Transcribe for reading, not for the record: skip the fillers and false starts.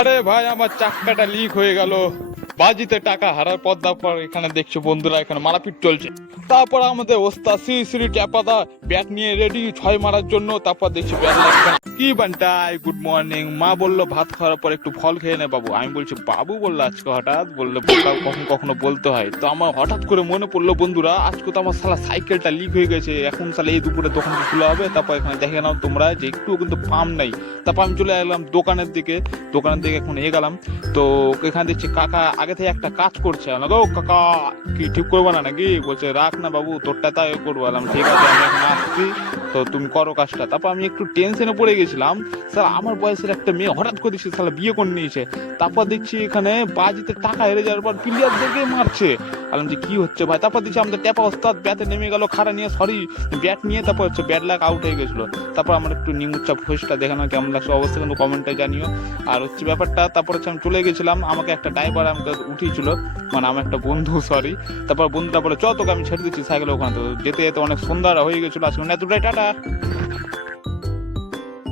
আরে ভাই আমার চাক্কাটা লিক হয়ে গেল, বাজিতে টাকা হারার পর তারপর এখানে দেখছো বন্ধুরা এখানে মারাপিট চলছে। তারপর আমাদের ওস্তাদ শ্রী শ্রী ট্যাপাদা ব্যাট নিয়ে রেডি ছয় মারার জন্য। তারপর দেখছি ব্যাট লাগবে না। কি বান্টাই গুড মর্নিং, মা বললো ভাত খাওয়ার পর একটু ফল খেয়ে নে বাবু। আমি বলছি বাবু বললো আজকে হঠাৎ, বললো কখন কখনো বলতে হয়। তো আমার হঠাৎ করে মনে পড়লো বন্ধুরা আজকে তো আমার শালা সাইকেলটা লিক হয়ে গেছে, এখন শালা এই দুপুরে দোকান খোলা হবে। তারপর এখানে দেখে নাও তোমরা যে একটু কিন্তু পাম্প নাই। তারপর আমি চলে এলাম দোকানের দিকে এখন গেলাম। তো এখানে দেখছি কাকা আগে থেকে একটা কাজ করছে। গো কাকা কি ঠিক করবো না নাকি? বলছে রাখ না বাবু তোরটা তাই করবো। ঠিক আছে আমি এখন আসছি, তো তুমি করো কাজটা। তারপর আমি একটু টেনশনে পড়ে গেছিলাম, স্যার আমার বয়সের একটা মেয়ে হঠাৎ করে দেখছি শালা বিয়ে করে নিয়েছে। তারপর দেখছি এখানে বাজিতে টাকা হেরে যাওয়ার পর প্লেয়ারদেরকে মারছে। বললাম যে কি হচ্ছে ভাই? তারপর দেখছি আমাদের ট্যাপা ওস্তাদ ব্যাটে নেমে গেল, খাড়া নিয়ে ব্যাট নিয়ে। তারপর হচ্ছে ব্যাট লাগ আউট হয়ে গেছিল। তারপর আমার একটু নিমুচ্চা ফোসটা দেখানো কেমন লাগছে অবশ্যই কিন্তু কমেন্টে জানিও। আর হচ্ছে ব্যাপারটা তারপর হচ্ছে আমি চলে গেছিলাম, আমাকে একটা ড্রাইভার আমাকে উঠিয়েছিল, মানে আমার একটা বন্ধু সরি। তারপর বন্ধুটা বলে চ তোকে আমি ছেড়ে দিচ্ছি সাইকেল ওখানে। তো যেতে যেতে অনেক সন্ধ্যা হয়ে গেছিল। আজকে এতটাই টাটা।